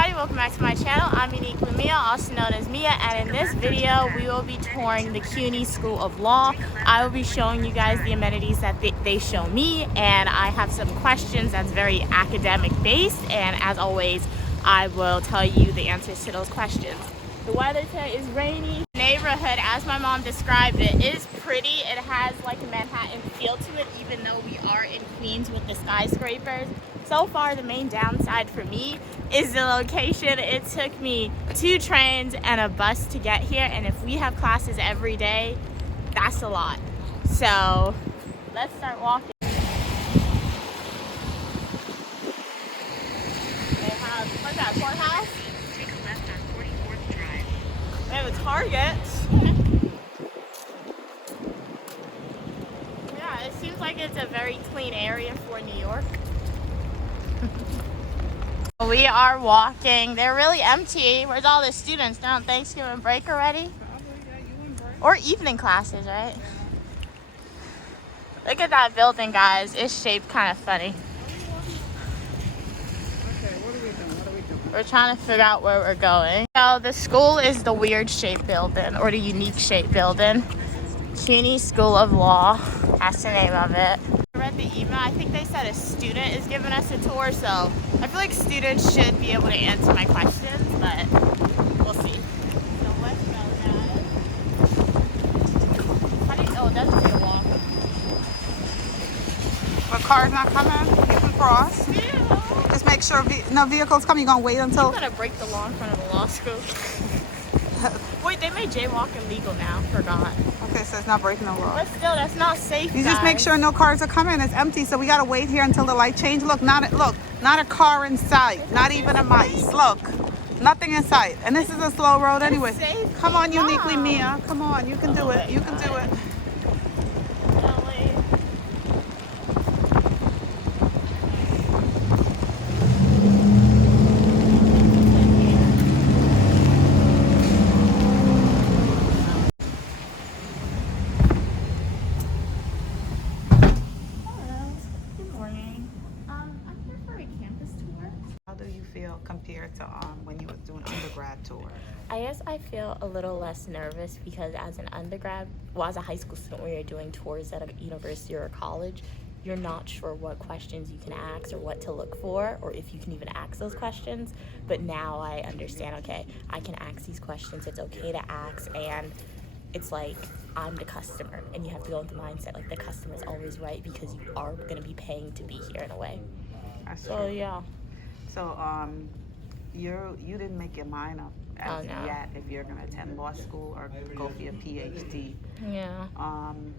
everybody, welcome back to my channel. I'm Uniquely Mia, also known as Mia, and in this video we will be touring the CUNY School of Law. I will be showing you guys the amenities that they show me, and I have some questions that's very academic based, and as always I will tell you the answers to those questions. The weather today is rainy. The neighborhood, as my mom described it, is pretty. It has like a Manhattan feel to it, even though we are in Queens with the skyscrapers. So far, the main downside for me is the location. It took me 2 trains and a bus to get here, and if we have classes every day, that's a lot. So let's start walking. They have, what's that, courthouse? Take a left on 44th Drive. They have a Target. Yeah, it seems like it's a very clean area for New York. We are walking. They're really empty. Where's all the students? They're on Thanksgiving break already? Probably, yeah, you in break. Or evening classes, right? Look at that building, guys. It's shaped kind of funny. Okay, what are we doing? We're trying to figure out where we're going. So the school is the weird shaped building, or the unique shaped building. CUNY School of Law. That's the name of it. I read the email. I think they said a student is giving us a tour, so I feel like students should be able to answer my questions, but we'll see. So let's go, guys. How do you, oh, it doesn't say walk. But car's not coming? You can cross. Ew. Just make sure no vehicles come. You're going to wait until... I'm gonna break the law in front of the law school. Wait, they made jaywalking legal now. Forgot. Okay, so it's not breaking the law. But still, that's not safe, You just make sure no cars are coming. It's empty, so we got to wait here until the light change. Look, not a car in sight. Not even a mice. Look, nothing in sight. And this is a slow road anyway. Safe. Come on, Uniquely Wow. Mia. Come on, you can do it. You can do it. How do you feel compared to when you was doing undergrad tour? I guess I feel a little less nervous because as an undergrad, well, as a high school student, when you're doing tours at a university or a college, you're not sure what questions you can ask or what to look for, or if you can even ask those questions. But now I understand, okay, I can ask these questions, it's okay to ask, and it's like I'm the customer, and you have to go into the mindset like the customer's always right because you are going to be paying to be here in a way. That's So true. yeah. So you didn't make your mind up as no. yet if you're gonna attend law school or go for your PhD. Yeah.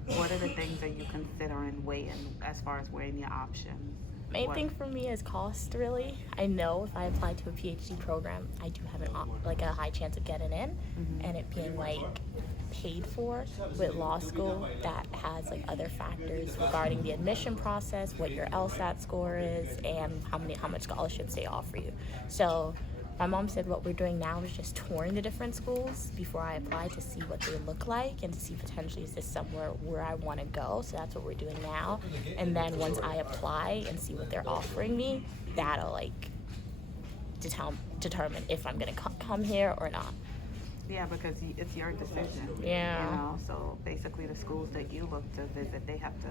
What are the things that you consider and weighing as far as weighing your options? Main thing for me is cost, really. I know if I apply to a PhD program, I do have a high chance of getting in, and it being like paid for. With law school, that has like other factors regarding the admission process, what your LSAT score is, and how much scholarships they offer you. So my mom said what we're doing now is just touring the different schools before I apply to see what they look like and to see potentially is this somewhere where I want to go. So that's what we're doing now. And then once I apply and see what they're offering me, that'll like determine if I'm gonna come here or not. Yeah, because it's your decision. Yeah. You know, so basically the schools that you look to visit, they have to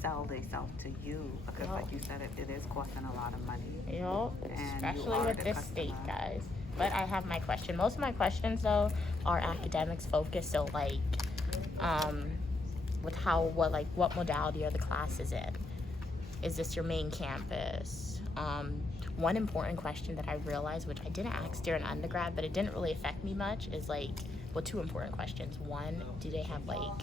sell themselves to you because, like you said, it is costing a lot of money. Yep, And especially you are with the this customer. state, guys. But I have my question. Most of my questions, though, are academics focused. So, like, what modality are the classes in? Is this your main campus? One important question that I realized, which I didn't ask during undergrad, but it didn't really affect me much, is like, well, 2 important questions. 1, do they have like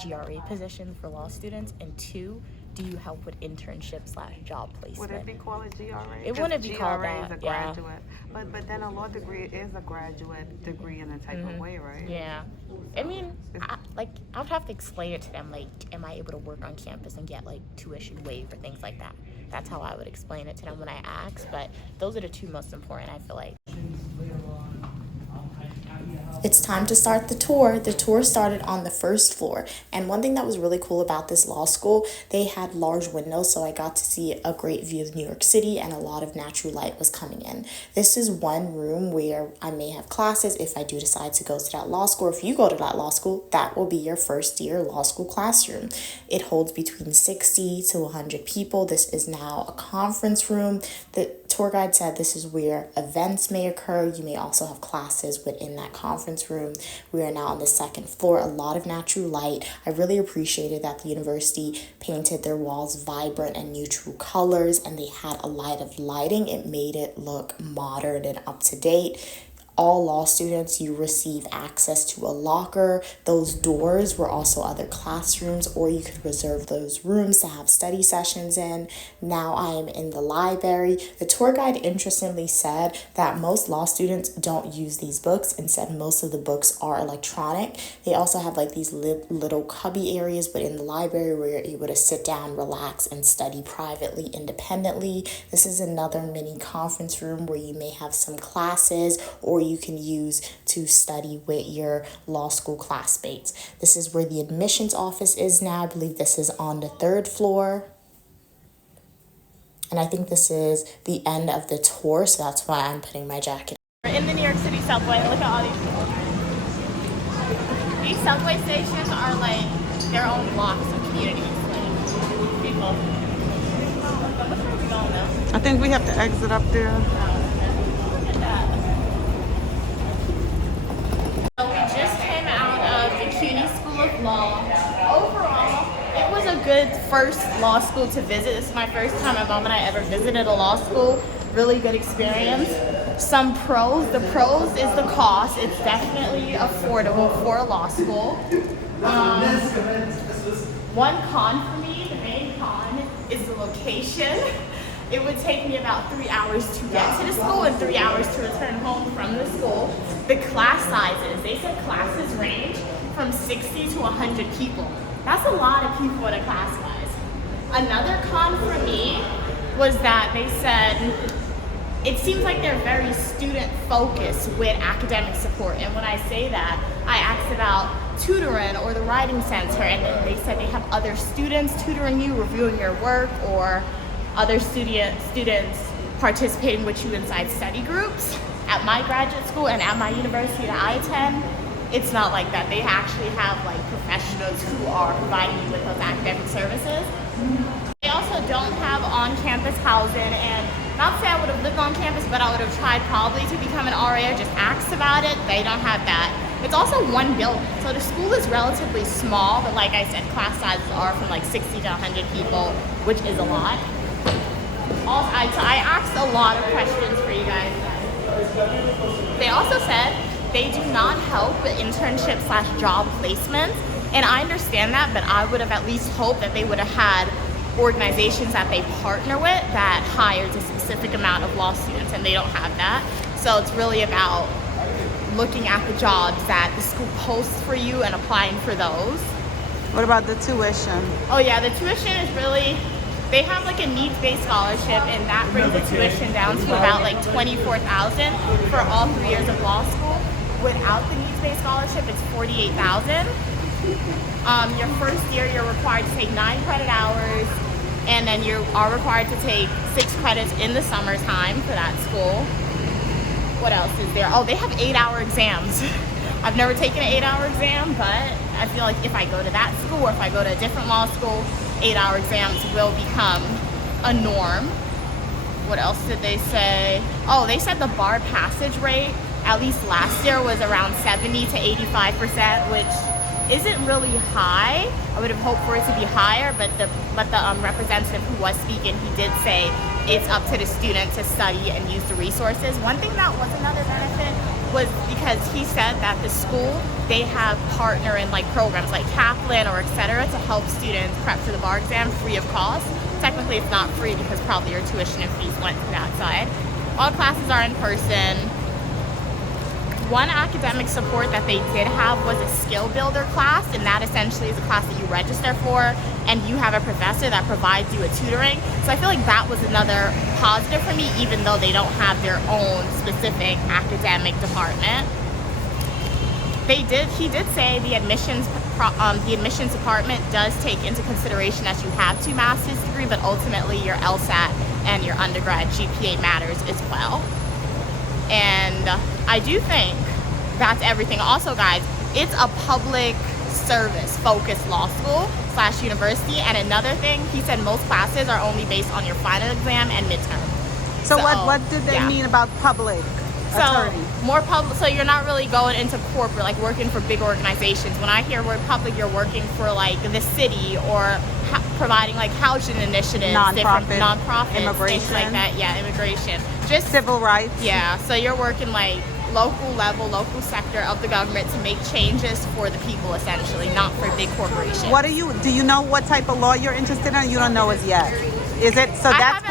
GRE positions for law students? And 2, do you help with internship/job placement? Would it be called a GRA? It wouldn't be called GRA that, is a yeah. graduate. But then a law degree is a graduate degree in a type of way, right? Yeah. I mean, I would have to explain it to them, like, am I able to work on campus and get, like, tuition waived or things like that? That's how I would explain it to them when I ask, but those are the 2 most important, I feel like. It's time to start the tour. The tour started on the first floor. And one thing that was really cool about this law school, they had large windows, so I got to see a great view of New York City and a lot of natural light was coming in. This is one room where I may have classes if I do decide to go to that law school. If you go to that law school, that will be your first year law school classroom. It holds between 60 to 100 people. This is now a conference room. The tour guide said this is where events may occur. You may also have classes within that conference room. We are now on the second floor, a lot of natural light. I really appreciated that the university painted their walls vibrant and neutral colors, and they had a lot of lighting. It made it look modern and up to date. All law students, you receive access to a locker. Those doors were also other classrooms, or you could reserve those rooms to have study sessions in. Now I am in the library. The tour guide interestingly said that most law students don't use these books. Instead, most of the books are electronic. They also have like these little cubby areas within the library where you're able to sit down, relax, and study privately, independently. This is another mini conference room where you may have some classes, or you can use to study with your law school classmates. This is where the admissions office is now. I believe this is on the third floor. And I think this is the end of the tour, so that's why I'm putting my jacket. We're in the New York City subway. Look at all these people. These subway stations are like their own blocks of communities. Like people. Which way are we going now? I think we have to exit up there. Look at that. So we just came out of the CUNY School of Law. Overall, it was a good first law school to visit. This is my first time my mom and I ever visited a law school. Really good experience. Some pros. The pros is the cost. It's definitely affordable for a law school. One con for me, the main con, is the location. It would take me about 3 hours to get to the school and 3 hours to return home from the school. The class sizes, they said classes range from 60 to 100 people. That's a lot of people in a class size. Another con for me was that they said it seems like they're very student focused with academic support. And when I say that, I asked about tutoring or the writing center, and then they said they have other students tutoring you, reviewing your work, or other students participating with you inside study groups. At my graduate school and at my university that I attend, it's not like that. They actually have like professionals who are providing you with those academic services. They also don't have on-campus housing, and not to say I would have lived on campus, but I would have tried probably to become an RA or just asked about it. They don't have that. It's also one building, so the school is relatively small, but like I said, class sizes are from like 60 to 100 people, which is a lot. Also, I asked a lot of questions for you guys. They also said they do not help with internship / job placements, and I understand that, but I would have at least hoped that they would have had organizations that they partner with that hires a specific amount of law students, and they don't have that. So it's really about looking at the jobs that the school posts for you and applying for those. What about the tuition? Oh yeah, the tuition is really, they have like a needs-based scholarship, and that brings the tuition down to about like $24,000 for all 3 years of law school. Without the needs-based scholarship, it's $48,000. Your first year, you're required to take 9 credit hours, and then you are required to take 6 credits in the summertime for that school. What else is there? Oh, they have 8-hour exams. I've never taken an 8-hour exam, but I feel like if I go to that school or if I go to a different law school, 8-hour exams will become a norm. What else did they say? Oh, they said the bar passage rate, at least last year, was around 70 to 85%, which isn't really high. I would have hoped for it to be higher, but the representative who was speaking, he did say it's up to the student to study and use the resources. One thing that was another benefit was because he said that the school, they have partner in like programs like Kaplan or etc. to help students prep for the bar exam free of cost. Technically it's not free because probably your tuition and fees went to that side. All classes are in person. One academic support that they did have was a skill builder class, and that essentially is a class that you register for and you have a professor that provides you a tutoring. So I feel like that was another positive for me, even though they don't have their own specific academic department. he did say the admissions department does take into consideration that you have 2 master's degree, but ultimately your LSAT and your undergrad GPA matters as well. And I do think that's everything. Also, guys, it's a public service focused law school / university. And another thing, he said most classes are only based on your final exam and midterm. So what did they mean about public attorney? More public, so you're not really going into corporate, like working for big organizations. When I hear word public, you're working for like the city or providing like housing initiatives, different nonprofits, immigration, things like that. Yeah, immigration, just civil rights. Yeah, so you're working like local level, local sector of the government to make changes for the people, essentially, not for big corporations. Do you know what type of law you're interested in? You don't know as yet. Is it so? I have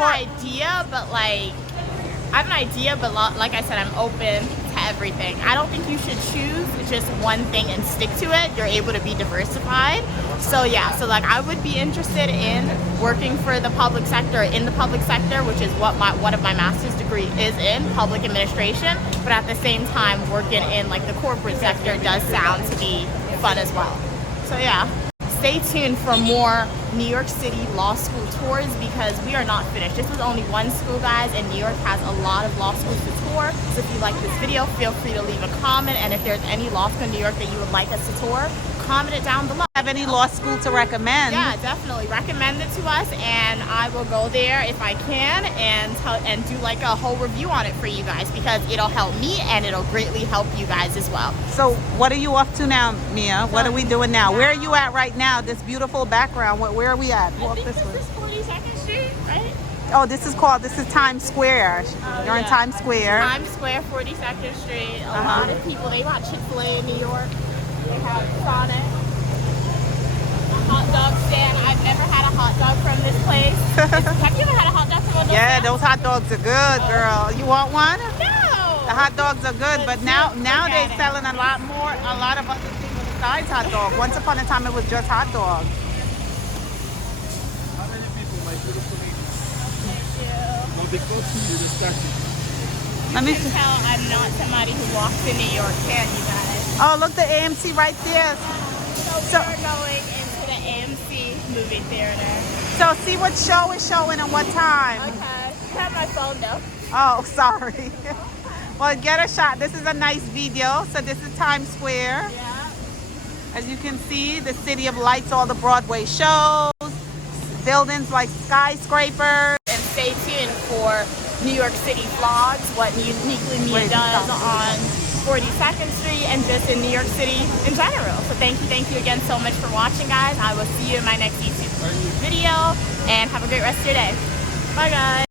an idea, but like I said, I'm open to everything. I don't think you should choose just one thing and stick to it. You're able to be diversified. So yeah, so like I would be interested in working for the public sector, which is what one of my master's degree is in, public administration. But at the same time, working in like the corporate sector does sound to be fun as well. So yeah. Stay tuned for more New York City law school tours because we are not finished. This was only one school, guys, and New York has a lot of law schools to tour. So if you like this video, feel free to leave a comment. And if there's any law school in New York that you would like us to tour, comment it down below. Have any law school to recommend? Yeah, definitely recommend it to us, and I will go there if I can and do like a whole review on it for you guys because it'll help me and it'll greatly help you guys as well. So what are you up to now, Mia? What are we doing now? Where are you at right now? This beautiful background. Where are we at? I think this is 42nd Street, right? Oh, this is Times Square. You're in Times Square. Times Square, 42nd Street. A lot of people, they got Chick-fil-A in New York. They have Sonic. A hot dog stand. I've never had a hot dog from this place. Have you ever had a hot dog from one of those Yeah, stands? those hot dogs are good, girl. You want one? No. The hot dogs are good, but now they're selling a lot of other things besides hot dog. Once upon a time, it was just hot dogs. How many people, my beautiful ladies? Thank you. Well, because you discussion. Let me You can see. tell I'm not somebody who walks in New York, can you guys? Oh, look, the AMC right there. So we're going into the AMC movie theater. So see what show is showing and what time. Okay. I have my phone though. Oh, sorry. Well, get a shot. This is a nice video. So this is Times Square. Yeah. As you can see, the City of Lights, all the Broadway shows, buildings like skyscrapers. And stay tuned for New York City vlogs, what Uniquely Mia does on 42nd Street and just in New York City in general. So thank you again so much for watching, guys. I will see you in my next YouTube video and have a great rest of your day. Bye, guys.